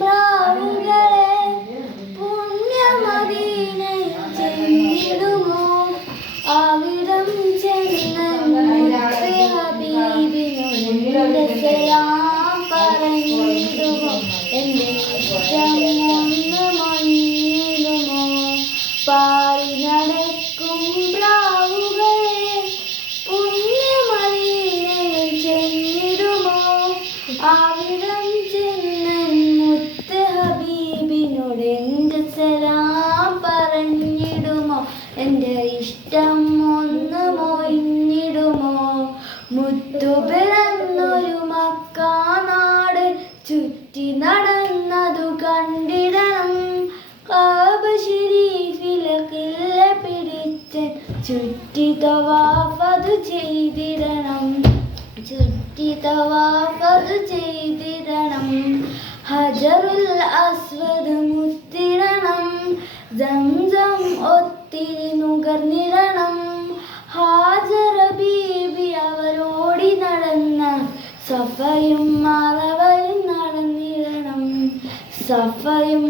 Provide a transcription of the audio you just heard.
പ്രാവുകളെ പുണ്യമദീനയിൽ ചെന്നിടുമോ? അവിടം ചെന്നങ്ങോട്ട് ഹബീബിനോട് സലാം പറഞ്ഞിടുമോ? എൻ്റെ ഇഷ്ടം ഒന്ന് മൊഴിയിടുമോ? പാറി നടക്കും പ്രാവുകളെ പുണ്യമദീനയിൽ ചെന്നിടുമോ? അവിടം ചെന്നൻ മുത്ത് ഹബീബിനോട് എൻ്റെ സലാം പറഞ്ഞിടുമോ? എൻ്റെ ഇഷ്ടം ഒന്ന് മൊഴിഞ്ഞിടുമോ? മുത്തു പിറന്നൊരു മക്കാ നാട് ചുറ്റി നടന്നതു കണ്ടിടണം. കാബ ശരീഫിലെ കില്ല പിടിച്ച് ചുറ്റി തവാഫത് ചെയ്തിടണം. ചുറ്റി തവാഫത് ചെയ്തിടണം. ഹജറുൽ അസ്വദ് മുത്തിടണം. സംസം ഒത്തിരി നുകർന്നിടണം. ഹാജറ ബീബി അവരോടി നടന്ന സഫയും മറവയും നടന്നിടണം. സഫയും